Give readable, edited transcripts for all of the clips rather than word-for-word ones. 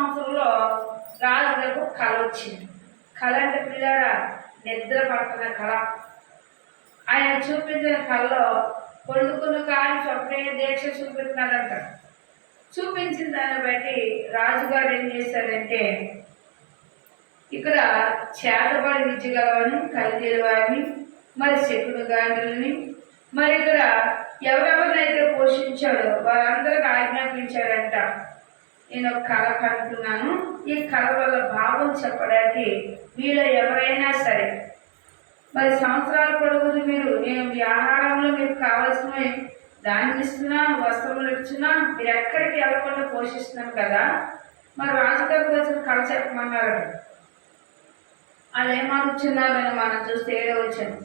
సంవత్సరంలో రాజులకు కళ వచ్చింది. కళ అంటే పిల్లరా నిద్ర పడుతున్న కళ. ఆయన చూపించిన కళలో పండుకున్న కానీ స్వప్నే దీక్ష చూపిస్తున్నాడంట. చూపించిన దాన్ని బట్టి రాజుగారు ఏం చేశారంటే ఇక్కడ చేతబడి విద్య గలవని కలిదేరు వారిని మరి శకుని గాండ్రులని మరి ఇక్కడ ఎవరెవరినైతే పోషించాడో వారందరికి ఆజ్ఞాపించారంట. నేను ఒక కళ కనుక్కున్నాను, ఈ కళ వల్ల భావం చెప్పడానికి మీలో ఎవరైనా సరే మరి సంవత్సరాల పొడుగుదు నేను మీ ఆహారంలో మీకు కావాల్సినవి దాన్ని ఇస్తున్నా, వస్త్రములు ఇస్తున్నా, మీరు ఎక్కడికి వెళ్ళకుండా పోషిస్తున్నాను కదా. మరి రాజుగారికి వచ్చిన కళ చెప్పమన్నారు. వాళ్ళు ఏమనుచున్నారని మనం చూస్తే 7వ వచనం.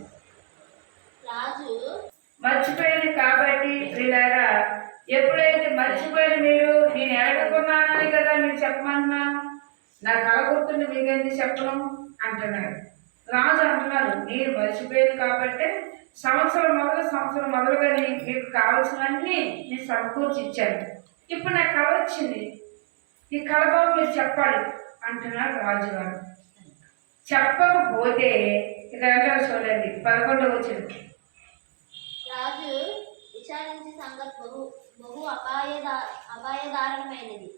రాజు మర్చిపోయింది కాబట్టి వీళ్ళారా ఎప్పుడైతే మర్చిపోయిన మీరు నేను ఎడగకున్నానని కదా మీరు చెప్పమన్నాను, నా కళ గుర్తుండి మీకేంది చెప్పడం అంటున్నాడు. రాజు అంటున్నాడు మీరు మర్చిపోయింది కాబట్టి సంవత్సరం మొదలుగాని మీకు కావాల్సినవన్నీ నేను సమకూర్చి ఇచ్చాను. ఇప్పుడు నాకు కళ వచ్చింది, ఈ కళలో మీరు చెప్పాలి అంటున్నాడు రాజుగారు. చెప్పకపోతే ఇక్కడ చూడండి 11వ వచనం. రాజు విచారించి సంగతి బహు అపాయదారణమైనది.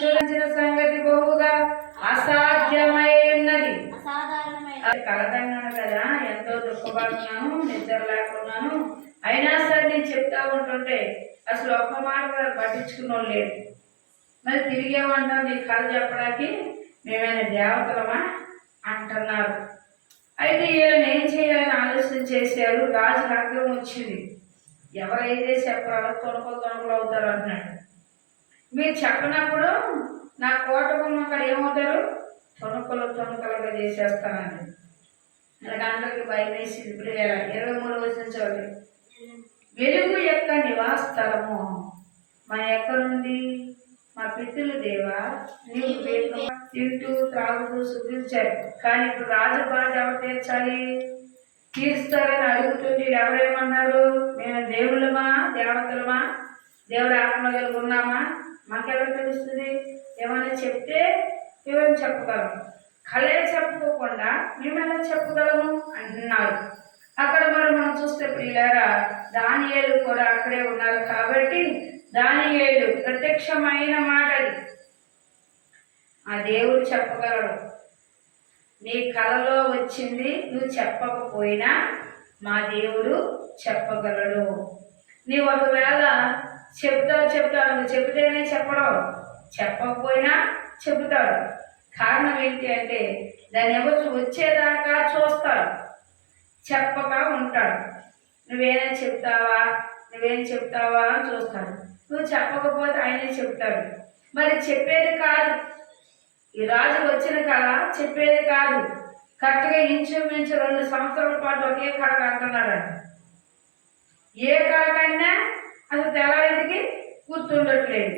చూడంచిన సంగతి బహుగా అసాధ్యమైనది. కలకన్నాను కదా, ఎంతో దుఃఖపడుతున్నాను, నిద్ర లేకున్నాను, అయినా సరే నేను చెప్తా ఉంటుంటే అసలు ఒక్క మాట పట్టించుకున్న లేదు. మరి తిరిగేమంటాం నీ కళ చెప్పడానికి మేమైనా దేవతలమా అంటున్నారు. అయితే వీళ్ళని ఏం చేయాలని ఆలోచన చేశారు. రాజు ఆగ్రహం వచ్చింది. ఎవరైతే చెప్పాలో తొణుకలు అవుతారు అంటున్నాడు. మీరు చెప్పినప్పుడు నా కోట అక్కడ ఏమవుతారు, తొణుకలుగా చేసేస్తానండి. అలాగే అందరికి భయం వేసింది. ఇప్పుడు 23వ వచనం చూడండి. వెలుగు యొక్క నివాస స్థలము మన ఎక్కడుంది, మా పితృలు దేవా నీవు తింటూ త్రాగుతూ శుద్ధించారు. కానీ ఇప్పుడు రాజు బాధ ఎవరు తీర్చాలి, తీరుస్తారని అడుగుతుంది. ఎవరేమన్నారు, మేము దేవుళ్ళమా దేవతలమా, దేవుడు ఆత్మ కలిగి ఉన్నామా, మాకెవరు తెలుస్తుంది, ఏమైనా చెప్తే ఏమైనా చెప్పగలము, కళే చెప్పుకోకుండా మేమైనా చెప్పగలము అంటున్నారు. అక్కడ మనం చూస్తే పిల్లరా దానియేలు కూడా అక్కడే ఉన్నారు. కాబట్టి దానియేలు ప్రత్యక్షమైన మాటది ఆ దేవుడు చెప్పగలడు. నీ కళలో వచ్చింది నువ్వు చెప్పకపోయినా మా దేవుడు చెప్పగలడు. నీవు ఒకవేళ చెప్తావు, నువ్వు చెబితేనే చెప్పడం, చెప్పకపోయినా చెబుతాడు. కారణం ఏంటి అంటే దాన్ని ఎవరు వచ్చేదాకా చూస్తాడు, చెప్పక ఉంటాడు. నువ్వేం చెప్తావా అని చూస్తాడు. నువ్వు చెప్పకపోతే ఆయనే చెప్తాడు. మరి చెప్పేది కాదు, ఈ రాజు వచ్చిన కళ చెప్పేది కాదు. కరెక్ట్గా ఇంచుమించు 2 సంవత్సరాల పాటు ఒకే కళ అంటున్నాడంట. ఏ కళ కన్నా అసలు తెల్లారింటికి గుర్తుండట్లేదు,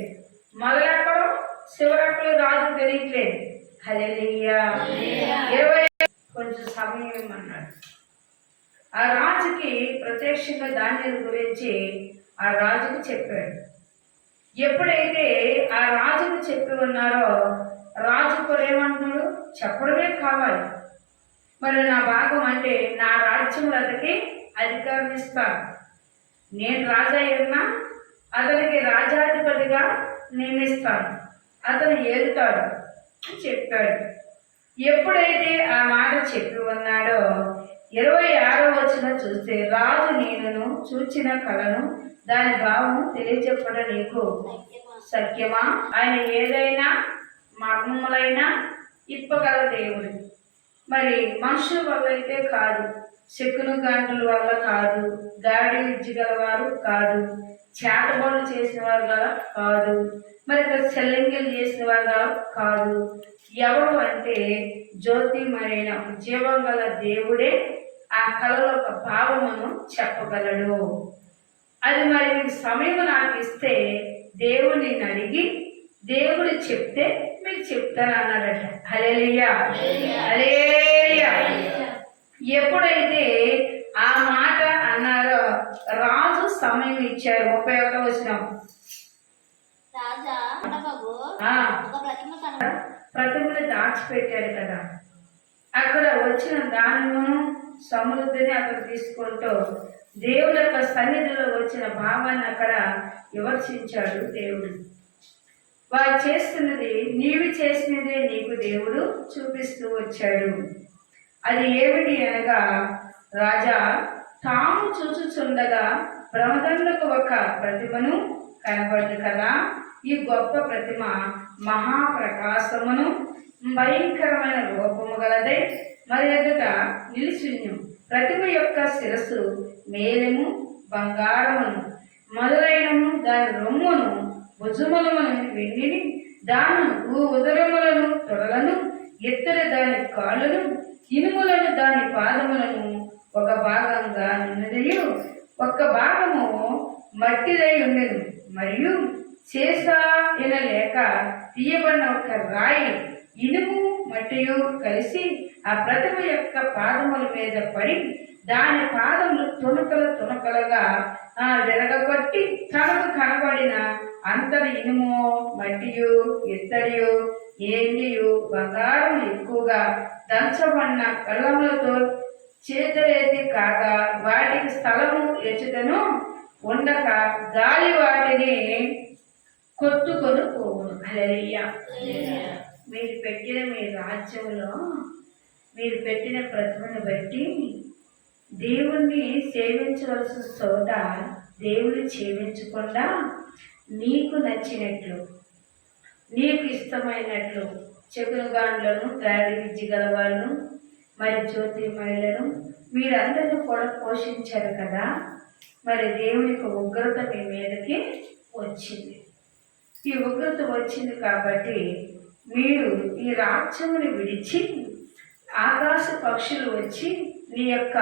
మొదలెక్కడం చివరప్పుడు రాజు తెలియట్లేదు. హల్లెలూయా. 20 కొంచెం సమయం ఇవ్వమన్నాడు. ఆ రాజుకి ప్రత్యక్షంగా దానియేలు గురించి ఆ రాజుకు చెప్పాడు. ఎప్పుడైతే ఆ రాజుకు చెప్పి ఉన్నారో రాజు కూడా ఏమంటున్నాడు, చెప్పడమే కావాలి. మరి నా భాగం అంటే నా రాజ్యంలో అతనికి అధికారం ఇస్తాను, నేను రాజా అయినా అతనికి రాజాధిపతిగా నియమిస్తాను, అతను ఏలుతాడు అని చెప్పాడు. ఎప్పుడైతే ఆ మాట చెప్పి ఉన్నాడో 26వ వచనం చూస్తే రాజు నేను చూచిన కళను దాని భావము తెలియచెప్పడం నీకు సత్యమా, ఆయన ఏదైనా మర్మములైనా ఇప్పగల దేవుడు. మరి మనుషుల వల్ల అయితే కాదు, శకును గాండ్రుల వల్ల కాదు, గాడి విద్య గలవారు కాదు, చేతబడులు చేసిన వారు గల కాదు, మరి ఇక్కడ చెల్లింగిలు చేసిన వారు కాదు. ఎవరు అంటే జ్యోతిమయైన జీవం గల దేవుడే ఆ కళలో ఒక భావమును చెప్పగలడు. అది మరి మీకు సమయం నాకు ఇస్తే దేవుడిని అడిగి దేవుడు చెప్తే మీకు చెప్తాను అన్నాడట. హల్లెలూయా, హల్లెలూయా. ఎప్పుడైతే ఆ మాట అన్నారో రాజు సమయం ఇచ్చారు. 31వ వచనం. రాజా ఒక ప్రతిమను దాచిపెట్టాడు కదా. అక్కడ వచ్చిన ధాన్యమును సమృద్ధిని అక్కడ తీసుకుంటూ దేవుని యొక్క సన్నిధిలో వచ్చిన భావాన్ని అక్కడ విమర్శించాడు దేవుడు. వారు చేస్తున్నది నీవు చేసినదే నీకు దేవుడు చూపిస్తూ వచ్చాడు. అది ఏమిటి అనగా, రాజా తాము చూచుచుండగా బ్రహ్మదండకు ఒక ప్రతిమను కనబడింది కదా. ఈ గొప్ప ప్రతిమ మహాప్రకాశమును భయంకరమైన రూపము గలదై మరి ఎదుట నిలిచిన్యం. ప్రతిమ యొక్క శిరస్సు మేలము బంగారమును మొదలైనను, దాని రొమ్మును భుజములను వెండిని, దాని ఉదరములను తొడలను ఎత్తడి దాని కాళ్ళను ఇనుములను దాని పాదములను ఒక భాగంగా నిన్నదయు ఒక భాగము మట్టిదై ఉండెను. మరియు చేసా లేక తీయబడిన ఒక రాయి ఇనుము మట్టియు కలిసి ఆ ప్రతిమ యొక్క పాదముల మీద పడి దాని పాదములు తునకలుగా విరగొట్టి తనకు కనబడిన అంతటి ఇనుము మట్టియు ఇత్తడియు ఏండియు బంగారం ఎక్కువగా దంచబడిన కళ్ళములతో చేతులేది కాగా వాటికి స్థలము ఎచ్చుటను ఉండక గాలి వాటిని కొట్టుకొని పోవును. హల్లెలూయా. మీరు పెట్టిన మీ రాజ్యంలో మీరు పెట్టిన ప్రతిమను బట్టి దేవుణ్ణి సేవించవలసిన చోట దేవుని సేవించకుండా నీకు నచ్చినట్లు నీకు ఇష్టమైనట్లు చెకునుగాండ్లను గాడి విద్య గలవాళ్ళను మరి జ్యోతిర్మయులను మీరందరినీ కూడా పోషించారు కదా. మరి దేవునికి ఉగ్రత మీ మీదకి వచ్చింది. ఈ ఉగ్రత వచ్చింది కాబట్టి మీరు ఈ రాజ్యముని విడిచి ఆకాశ పక్షులు వచ్చి నీ యొక్క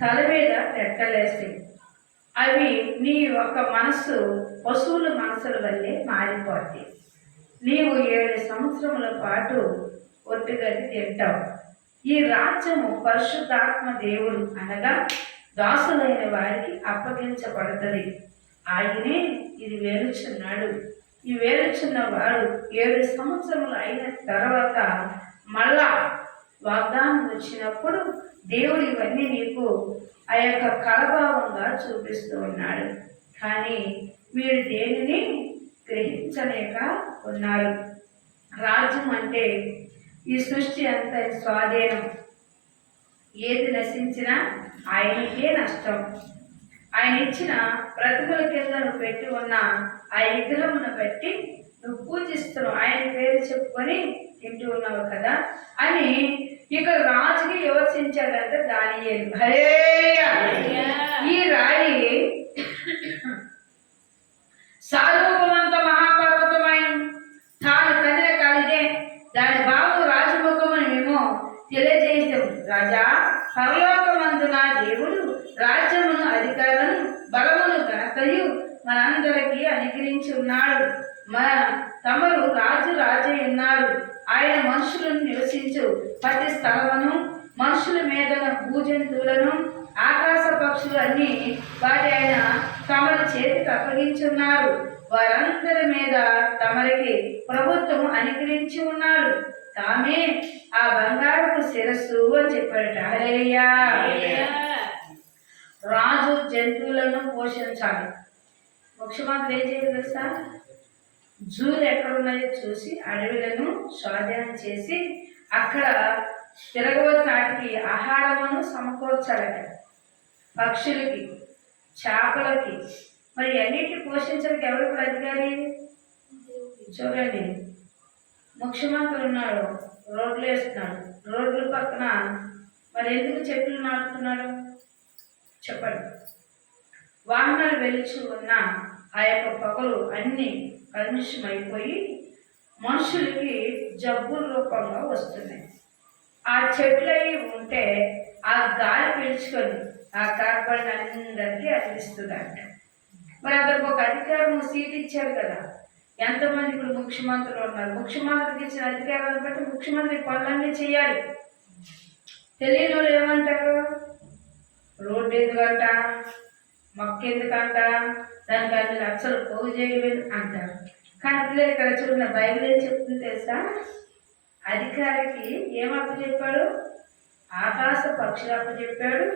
తల మీద రెక్కలేస్తాయి. అవి నీ యొక్క మనస్సు పశువుల మనసుల వల్లే మారిపోతాయి. నీవు 7 సంవత్సరముల పాటు ఒట్టుగడ్డి తింటావు. ఈ రాజ్యము పరిశుద్ధాత్మ దేవుడు అనగా దాసులైన వారికి అప్పగించబడుతుంది. ఆయనే ఇది వేలుచున్నాడు. ఈ వేలుచున్న వాడు 7 సంవత్సరములు అయిన తర్వాత మళ్ళా వాగ్దానం వచ్చినప్పుడు దేవుడు ఇవన్నీ నీకు ఆ యొక్క కలభావంగా చూపిస్తూ ఉన్నాడు. కానీ మీరు దేనిని గ్రహించలేక ఉన్నారు. రాజ్యం అంటే ఈ సృష్టి అంత స్వాధీనం. ఏది నశించినా ఆయనకే నష్టం. ఆయన ఇచ్చిన ప్రతిమల కింద నువ్వు పెట్టి ఉన్న ఆ విగ్రహమును బట్టి నువ్వు పూజిస్తున్నావు, ఆయన పేరు చెప్పుకొని తింటూ ఉన్నావు కదా అని ఇక రాజుకి విమర్శించాడంటే దానియేలు. హల్లెలూయా. ఈ రాయి సారూపమంత మహాపర్వతమైన తాను కదిన కలిగే దాని బాబు రాజముఖముని మేము తెలియజేసాము. రాజా పరలోకమందున దేవుడు రాజ్యమును అధికారము బలమును ఘనతయు మనందరికీ అనుగ్రహించి ఉన్నాడు. తమరు రాజై ఉన్నారు. ఆయన మనుషులను నివసించు ప్రతి స్థలమును మనుషుల మీద భూజంతువులను ఆకాశ పక్షులు అన్ని వాటి ఆయన తమరి చేతికి అప్పగించున్నారు. వారందరి మీద తమరికి ప్రభుత్వం అనుగ్రహించి ఉన్నారు. తామే ఆ బంగారపు శిరస్సు అని చెప్పారట. హల్లెలూయా. రాజు జంతువులను పోషించాలి. ముఖ్యమంత్రి ఏం చేయాలి తెలుసా? జూలు ఎక్కడున్నాయో చూసి అడవులను స్వాధీనం చేసి అక్కడ తిరగవలసిన వాటికి ఆహారమును సమకూర్చాలట. పక్షులకి, చేపలకి, మరి అన్నిటిని పోషించడానికి ఎవరు ఇప్పుడు అధికారి? చూడండి, ముఖ్యమంత్రి ఉన్నాడు, రోడ్లు వేస్తున్నాడు. రోడ్ల పక్కన మరి ఎందుకు చెట్లు నాటుతున్నాడు చెప్పండి. వాహనాలు వెలిచి ఉన్న ఆ యొక్క పొగలు అన్నీ కలుషితం అయిపోయి మనుషులకి జబ్బుల రూపంగా వస్తున్నాయి. ఆ చెట్లు అవి ఉంటే ఆ గాలి పీల్చుకొని ఆ కార్బన్ అందరికీ అందిస్తుందంట. మరి అతనికి ఒక అధికారం సీట్ ఇచ్చారు కదా. ఎంతమంది ఇప్పుడు ముఖ్యమంత్రులు ఉన్నారు. ముఖ్యమంత్రికి ఇచ్చిన అధికారాన్ని బట్టి ముఖ్యమంత్రి పనులన్నీ చేయాలి. తెలియని వాళ్ళు ఏమంటారు? రోడ్డు ఎందుకంట, మొక్క ఎందుకంట, దానికి 5 లక్షలు పోగు చేయలేదు అంటారు. కానీ పిల్లలు ఇక్కడ చూడండి, బైబిల్ ఏం చెప్తుంది తెలుసా? అధికారికి ఏమప్పు చెప్పాడు? ఆకాశ పక్షులు అప్పు చెప్పాడు,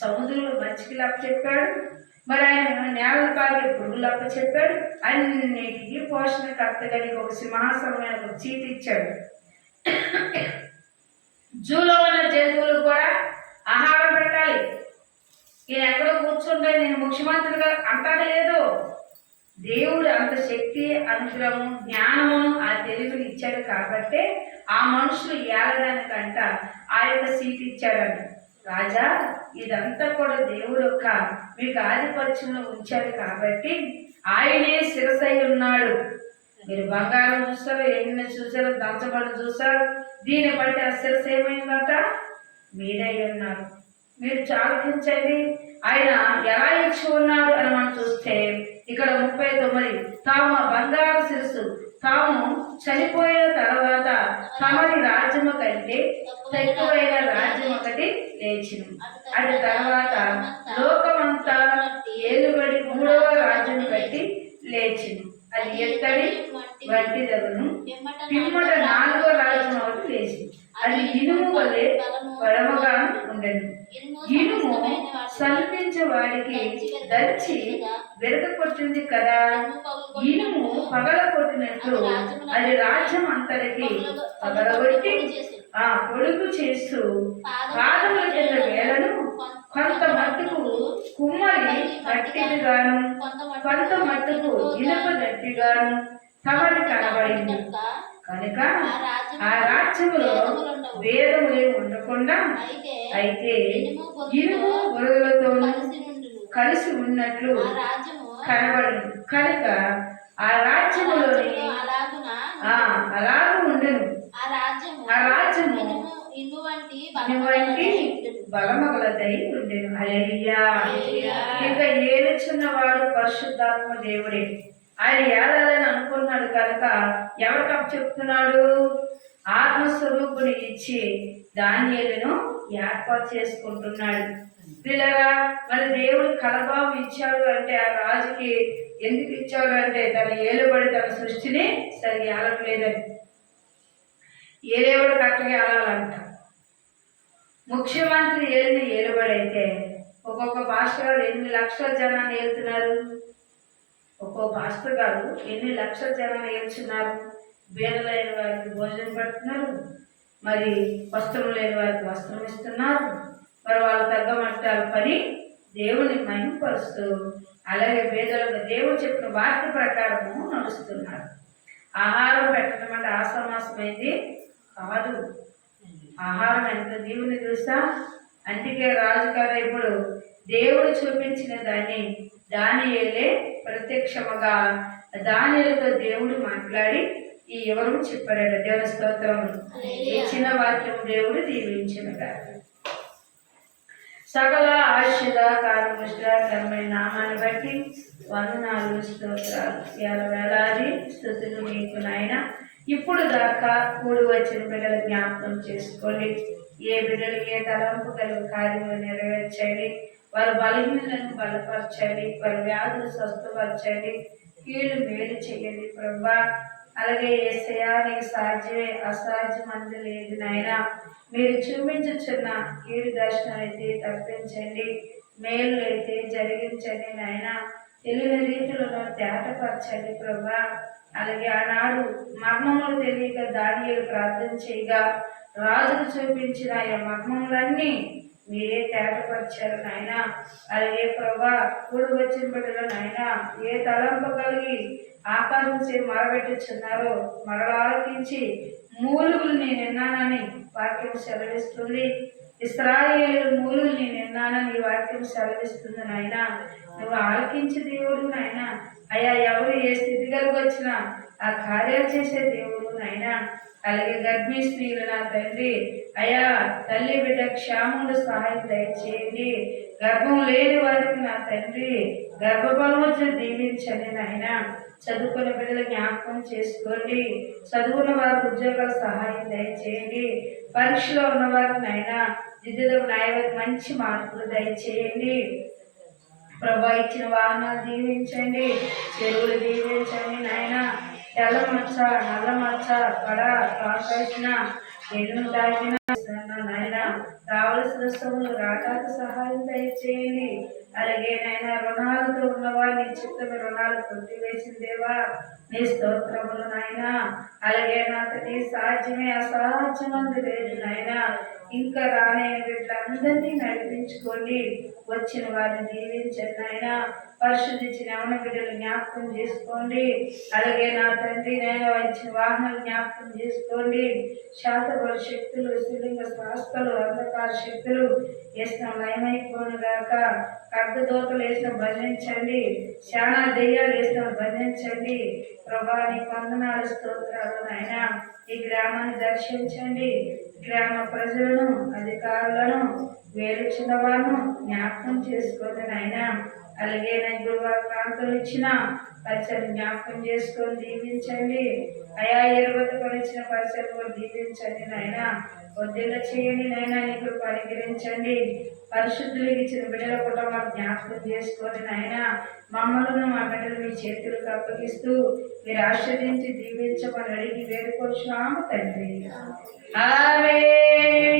సముద్రంలో మచ్చికలు అప్పు చెప్పాడు, మరి ఆయన నేల పాగే పురుగులు అప్పు చెప్పాడు. అన్నిటికీ పోషణ కర్తగా ఒక సింహాసనమైన ఒక చీటి ఇచ్చాడు. జూలో ఉన్న జంతువులు కూడా ఆహారం పెట్టాలి. ఈయన ఎక్కడో కూర్చుంటే నేను ముఖ్యమంత్రిగా అంటాడు లేదు. దేవుడు అంత శక్తి, అనుగ్రహము, జ్ఞానమును, ఆ తెలివిని ఇచ్చాడు కాబట్టి ఆ మనుషులు ఏలడానికంట ఆ యొక్క సీట్ ఇచ్చాడంట. రాజా, ఇదంతా కూడా దేవుడు యొక్క మీకు ఆధిపత్యంలో ఉంచాడు కాబట్టి ఆయనే శిరసై ఉన్నాడు. మీరు బంగారం చూస్తారు, ఎన్ని చూసారు, దంచబడి చూసారు, దీన్ని బట్టి ఆ శిరస ఏమైందట? మీరై ఉన్నారు. మీరు చాలకించండి ఆయన ఎలా ఇచ్చి ఉన్నాడు అని మనం చూస్తే ఇక్కడ 39, తాము బంగారు శిరస్సు తాము చనిపోయిన తర్వాత తమరి రాజ్యము కంటే తక్కువైన రాజ్యం ఒకటి లేచింది. అటు తర్వాత లోకమంతా ఏలుబడి 3వ రాజ్యం కట్టి లేచింది. అది ఎత్తడి వంటి దగును. పిమ్మట 4వ రాజ్యం ఒకటి లేచింది. అది ఇనుము వలె బలముగా ఉండెను. ఇనుము సమీపించే వాడికి దంచి విరగొట్టింది కదా. ఇనుము పగల కొట్టినట్లు అది రాజ్యం అంతటికి పగలగొట్టి పొడుగు చేస్తూ పాదముల కింద వేలను కొంత మట్టుకు కుమ్మరి గట్టిగాను కొంత మట్టుకు ఇనుప గట్టిగాను తమని కనబడింది. కనుక ఆ రాజ్యములో వేదములే ఉండకుండా అయితే ఇనుము గొర్రెలతో కలిసి ఉన్నట్లు కనబడింది. కనుక ఆ రాజ్యములోని అలాగ ఉండను. ఆ రాజ్యము వంటి బలమగలదై ఉండేను. హల్లెలూయా. ఇంకా ఏలుచున్నవాడు పరిశుద్ధాత్మ దేవుడే. ఆయన ఏలాలని అనుకున్నాడు కనుక ఎవరికి చెప్తున్నాడు? ఆత్మస్వరూపుని ఇచ్చి దానియేలును ఏర్పాటు చేసుకుంటున్నాడు. పిల్లరా, మరి దేవుడు కలబాబు ఇచ్చాడు అంటే ఆ రాజుకి ఎందుకు ఇచ్చాడు అంటే తన ఏలుబడి తన సృష్టిని సరిగ్గా ఏలట్లేదని. ఏ దేవుడు కరెక్ట్గా ఏలాలంట. ముఖ్యమంత్రి ఏలుబడి అయితే ఒక్కొక్క పాస్టర్ గారు ఎన్ని లక్షల జనాన్ని ఏలుతున్నారు. ఒక్కో పాస్టర్ గారు ఎన్ని లక్షల జనాన్ని ఏల్చున్నారు. బీదలైన వారికి భోజనం పెడుతున్నారు, మరి వస్త్రం లేని వారికి వస్త్రం ఇస్తున్నారు, మరి వాళ్ళు తగ్గమంటారు పని దేవుని మహిమపరుస్తూ అలాగే బీదలకు దేవుడు చెప్పిన వాక్య ప్రకారము నడుస్తున్నారు. ఆహారం పెట్టడం అంటే ఆసమాసమైంది కాదు. ఆహారం ఎంత దేవుని తెలుసా? అందుకే రాజుగారు ఇప్పుడు దేవుడు చూపించిన దానియేలే ప్రత్యక్షముగా దానియేలుతో దేవుడు మాట్లాడి ఈ వివరం చెప్పాడు. దేవుని స్తోత్రం. ఇచ్చిన వాక్యం దేవుడు దీవించినగా. సకల ఆశీర్వాద కారణమైన నామాన్ని బట్టి వందనాలు, స్తోత్రాలు, వేలాది స్తుతులు మీకు నాయన. ఇప్పుడు దాకా కూడి వచ్చిన బిడ్డలు జ్ఞాపకం చేసుకోండి. ఏ బిడ్డలకి ఏ తలంపు కలిగి కార్యములు నెరవేర్చండి. వారి బలహీనలను బలపరచండి, వారి వ్యాధులు స్వస్థపరచండి, కీళ్ళు మేలు చేయండి ప్రభా. అలాగే యేసయ్యా, నీకు సాధ్యమే, అసాధ్యమంది లేదు నాయన. మీరు చూపించుచున్న కీడు దర్శనం అయితే తప్పించండి, మేలు అయితే జరిగించండి నాయన. తెలియని రీతిలో తేటపరచండి ప్రభా. అలాగే ఆనాడు మర్మములు తెలియక దానియేలు ప్రార్థన చేయగా రాజుకు చూపించిన ఆ మర్మములన్నీ మీరే తేటపరిచారు నాయన. అలాగే ప్రభా, కూడి వచ్చిన బిడ్డలు నాయన ఏ తలంపు కలిగి ఆకాశం చేసి మరబెట్టుచున్నారో మరలా ఆలకించి మూలుగులు నేను విన్నానని వాక్యం సెలవిస్తుంది. ఇశ్రాయేలు మూలుగులు నేను విన్నానని వాక్యం సెలవిస్తుంది నాయన. నువ్వు ఆలకించి దేవుడు నాయన. అయ్యా, ఎవరు ఏ స్థితి కలిగి వచ్చినా ఆ కార్యాలు చేసే దేవుడు నాయన. అలాగే గర్భిణీ స్త్రీలు నా తండ్రి అయ్యా, తల్లి బిడ్డ క్షేమంలో సహాయం దయచేయండి. గర్భం లేని వారికి నా తండ్రి గర్భఫలం వచ్చి దీవించండి నాయన. చదువుకున్న బిడ్డలు జ్ఞాపకం చేసుకోండి. చదువుకున్న వారికి ఉద్యోగాల సహాయం దయచేయండి. పరీక్షలో ఉన్న వారికి నాయన విద్యుత్ న్యాయవతి మంచి మార్పులు దయచేయండి ప్రభా. ఇచ్చిన వాహనాలు దీవించండి, చెరువులు దీవించండి నాయన. తెల్ల మచ్చ నల్ల మచ్చ పడ కాసిన ఎదురు తాకిన నాయన రావలసిన సొమ్ము రాటాకు సహాయం దయచేయండి. అలాగే నాయన రుణాలతో ఉన్నవారిని చిత్తమే రుణాలు కొట్టివేసిందేవా నీ స్తోత్రములు నాయన. అలాగే నా తండ్రి సాధ్యమే అసాధ్యమంది లేదు నాయన. ఇంకా రానైన వీళ్ళందరినీ నడిపించుకోండి. వచ్చిన వారిని దీవించండి నాయన. పరిశుద్ధించిన యవన బిడ్డలు జ్ఞాపకం చేసుకోండి. అలాగే నా తండ్రి నేను ఇచ్చిన వాహనాలు జ్ఞాపకం చేసుకోండి. శాతబల శక్తులు శిలింగ శాస్త్రాలు అంధకార శక్తులు వేసిన లయమైపోను గాక. కర్గదోతలు వేసిన బంధించండి. శానా దెయ్యాలు వేసిన బంధించండి. ప్రభా నీకు వందనాలు స్తోత్రాలు నాయన. ఈ గ్రామాన్ని దర్శించండి. గ్రామ ప్రజలను అధికారులను వేలుచిన వారిను జ్ఞాపకం చేసుకోండి నాయన. అలాగే నాకు ప్రాంతాలు ఇచ్చిన పరిసరం జ్ఞాపకం చేసుకొని దీవించండి. అయా ఎరువతకొని ఇచ్చిన పరిసరం కూడా దీవించండి నాయన. వద్దిల్ల చేయండి నాయన. నీకు పరిగణించండి. పరిశుద్ధులకు ఇచ్చిన బిడ్డల కుటుంబాలు జ్ఞాపకం చేసుకొని నాయన. మమ్మల్ని మా బిడ్డలు మీ చేతులకు అప్పగిస్తూ మీరు ఆశీర్వదించి దీవించమని అడిగి వేడుకొచ్చున్నాము తండ్రి. ఆమేన్.